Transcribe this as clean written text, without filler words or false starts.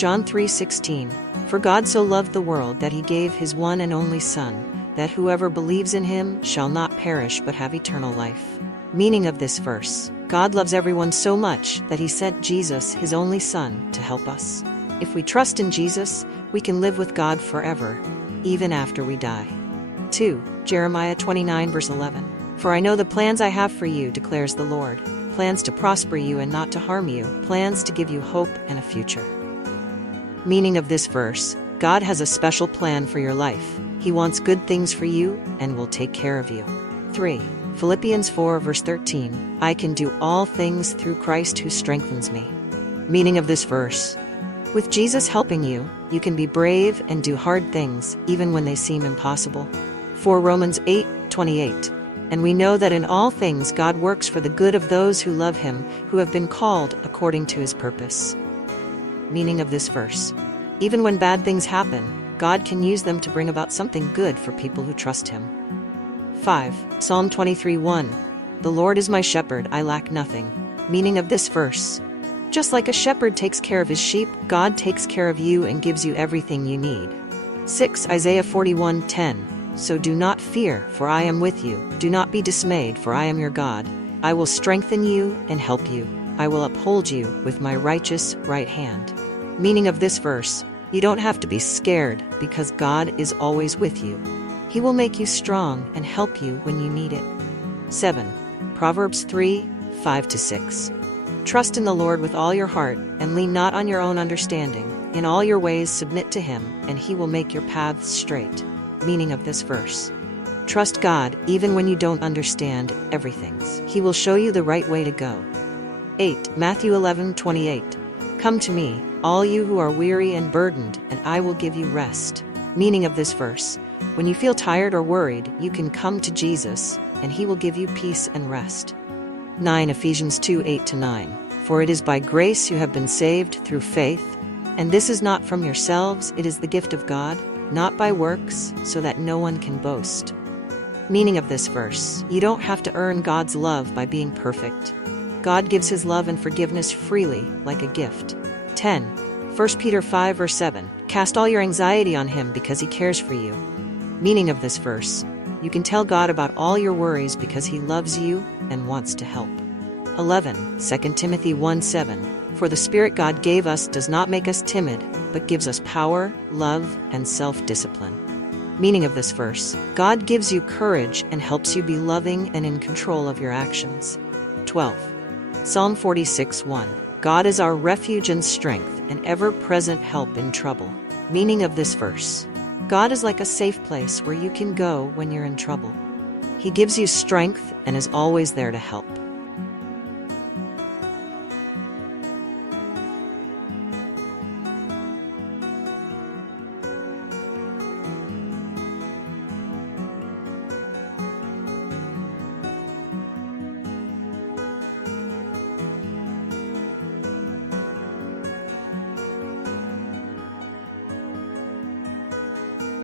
John 3:16, "For God so loved the world that he gave his one and only Son, that whoever believes in him shall not perish but have eternal life." Meaning of this verse: God loves everyone so much that he sent Jesus, his only Son, to help us. If we trust in Jesus, we can live with God forever, even after we die. 2. Jeremiah 29 verse 11. "For I know the plans I have for you, declares the Lord, plans to prosper you and not to harm you, plans to give you hope and a future." Meaning of this verse: God has a special plan for your life. He wants good things for you and will take care of you. 3. Philippians 4 verse 13, "I can do all things through Christ who strengthens me." Meaning of this verse: with Jesus helping you, you can be brave and do hard things, even when they seem impossible. 4. Romans 8:28, "And we know that in all things God works for the good of those who love him, who have been called according to his purpose." Meaning of this verse: even when bad things happen, God can use them to bring about something good for people who trust him. 5. Psalm 23:1, "The Lord is my shepherd, I lack nothing." Meaning of this verse: just like a shepherd takes care of his sheep, God takes care of you and gives you everything you need. 6. Isaiah 41:10, "So do not fear, for I am with you. Do not be dismayed, for I am your God. I will strengthen you and help you. I will uphold you with my righteous right hand." Meaning of this verse: you don't have to be scared because God is always with you. He will make you strong and help you when you need it. 7. Proverbs 3:5-6, "Trust in the Lord with all your heart, and lean not on your own understanding. In all your ways submit to him, and he will make your paths straight." Meaning of this verse: trust God even when you don't understand everything. He will show you the right way to go. 8. Matthew 11:28, "Come to me, all you who are weary and burdened, and I will give you rest." Meaning of this verse: when you feel tired or worried, you can come to Jesus, and he will give you peace and rest. 9. Ephesians 2:8-9, "For it is by grace you have been saved through faith, and this is not from yourselves, it is the gift of God, not by works, so that no one can boast." Meaning of this verse: you don't have to earn God's love by being perfect. God gives his love and forgiveness freely, like a gift. 10. 1 Peter 5 verse 7, "Cast all your anxiety on him because he cares for you." Meaning of this verse: you can tell God about all your worries because he loves you and wants to help. 11. 2 Timothy 1:7, "For the Spirit God gave us does not make us timid, but gives us power, love, and self-discipline." Meaning of this verse: God gives you courage and helps you be loving and in control of your actions. 12. Psalm 46:1, "God is our refuge and strength, an ever-present help in trouble." Meaning of this verse: God is like a safe place where you can go when you're in trouble. He gives you strength and is always there to help.